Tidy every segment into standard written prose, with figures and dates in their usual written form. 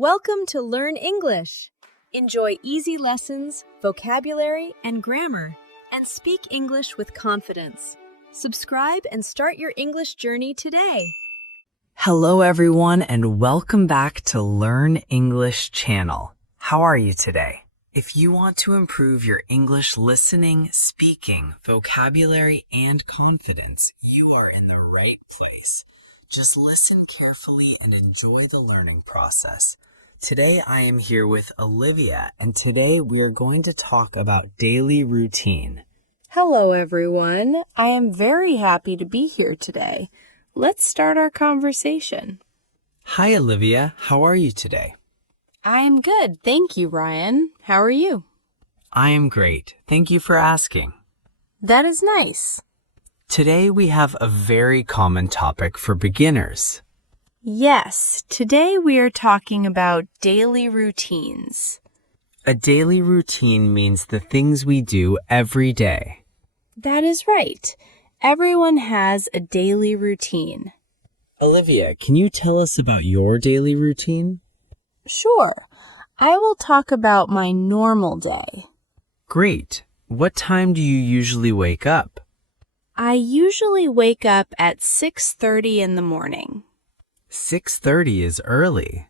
Welcome to Learn English. Enjoy easy lessons, vocabulary, and grammar, and speak English with confidence. Subscribe and start your English journey today. Hello everyone and welcome back to Learn English channel. How are you today? If you want to improve your English listening, speaking, vocabulary, and confidence, you are in the right place. Just listen carefully and enjoy the learning process. Today I am here with Olivia, and today we are going to talk about daily routine. Hello everyone. I am very happy to be here today. Let's start our conversation. Hi Olivia, how are you today? I am good, thank you, Ryan. How are you? I am great. Thank you for asking. That is nice. Today we have a very common topic for beginners. Yes, today we are talking about daily routines. A daily routine means the things we do every day. That is right. Everyone has a daily routine. Olivia, can you tell us about your daily routine? Sure. I will talk about my normal day. Great. What time do you usually wake up? I usually wake up at 6:30 in the morning. 6:30 is early.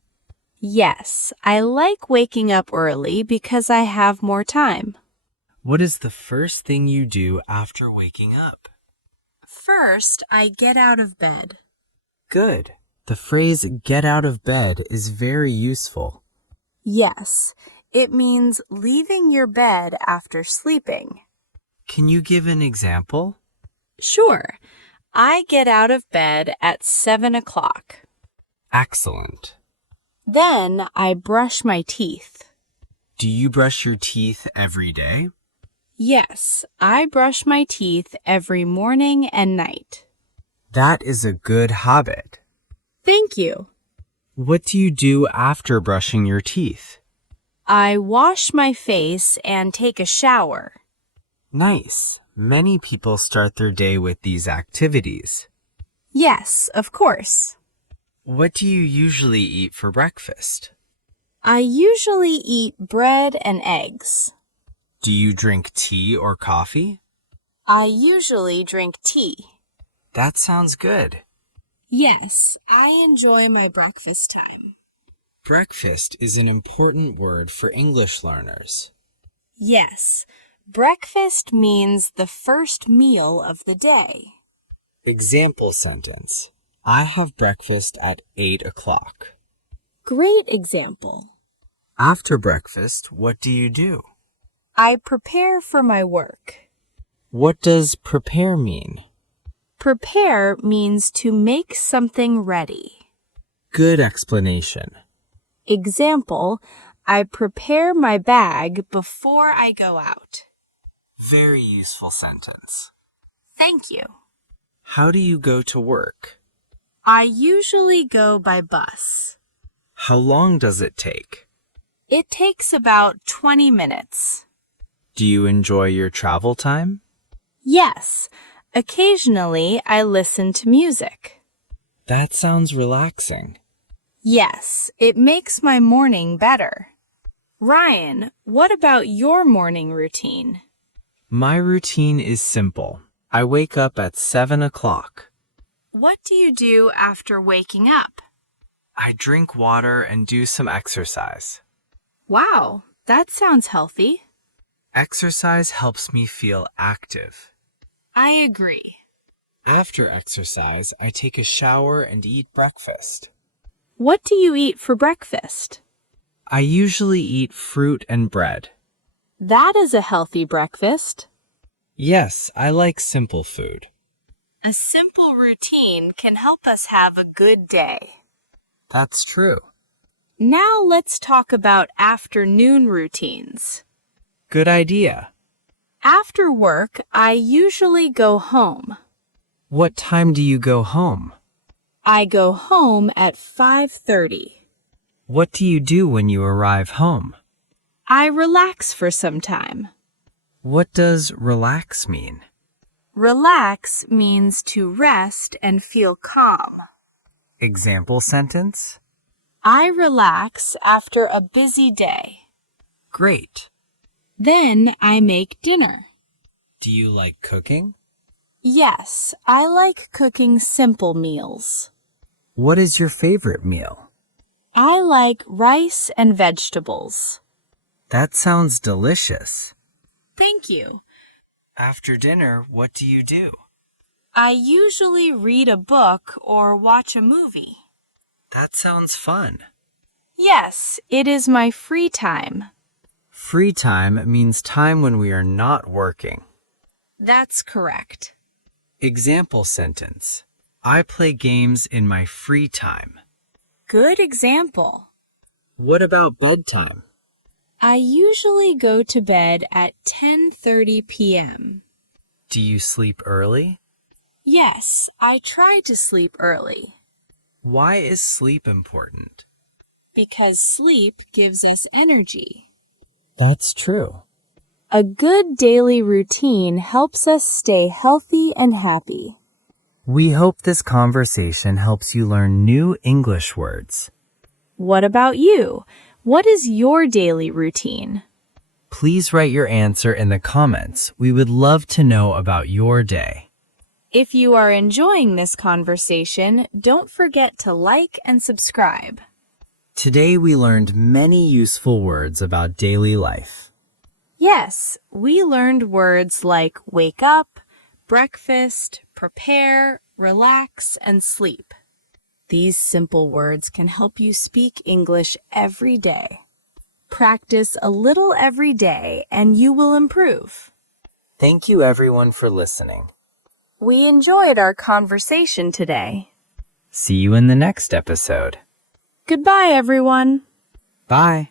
Yes, I like waking up early because I have more time. What is the first thing you do after waking up? First, I get out of bed. Good. The phrase get out of bed is very useful. Yes, it means leaving your bed after sleeping. Can you give an example? Sure. I get out of bed at 7 o'clock. Excellent. Then I brush my teeth. Do you brush your teeth every day? Yes, I brush my teeth every morning and night. That is a good habit. Thank you. What do you do after brushing your teeth? I wash my face and take a shower. Nice. Many people start their day with these activities. Yes, of course. What do you usually eat for breakfast? I usually eat bread and eggs. Do you drink tea or coffee? I usually drink tea. That sounds good. Yes, I enjoy my breakfast time. Breakfast is an important word for English learners. Yes, breakfast means the first meal of the day. Example sentence. I have breakfast at 8 o'clock. Great example. After breakfast, what do you do? I prepare for my work. What does prepare mean? Prepare means to make something ready. Good explanation. Example, I prepare my bag before I go out. Very useful sentence. Thank you. How do you go to work? I usually go by bus. How long does it take? It takes about 20 minutes. Do you enjoy your travel time? Yes, occasionally I listen to music. That sounds relaxing. Yes, it makes my morning better. Ryan, what about your morning routine? My routine is simple. I wake up at 7 o'clock. What do you do after waking up? I drink water and do some exercise. Wow, that sounds healthy. Exercise helps me feel active. I agree. After exercise, I take a shower and eat breakfast. What do you eat for breakfast? I usually eat fruit and bread. That is a healthy breakfast. Yes, I like simple food. A simple routine can help us have a good day. That's true. Now let's talk about afternoon routines. Good idea. After work, I usually go home. What time do you go home? I go home at 5:30. What do you do when you arrive home? I relax for some time. What does relax mean? Relax means to rest and feel calm. Example sentence? I relax after a busy day. Great. Then I make dinner. Do you like cooking? Yes, I like cooking simple meals. What is your favorite meal? I like rice and vegetables. That sounds delicious. Thank you. After dinner, what do you do? I usually read a book or watch a movie. That sounds fun. Yes, it is my free time. Free time means time when we are not working. That's correct. Example sentence. I play games in my free time. Good example. What about bedtime? I usually go to bed at 10:30 p.m. Do you sleep early? Yes, I try to sleep early. Why is sleep important? Because sleep gives us energy. That's true. A good daily routine helps us stay healthy and happy. We hope this conversation helps you learn new English words. What about you? What is your daily routine? Please write your answer in the comments. We would love to know about your day. If you are enjoying this conversation, don't forget to like and subscribe. Today we learned many useful words about daily life. Yes, we learned words like wake up, breakfast, prepare, relax, and sleep. These simple words can help you speak English every day. Practice a little every day and you will improve. Thank you everyone for listening. We enjoyed our conversation today. See you in the next episode. Goodbye, everyone. Bye.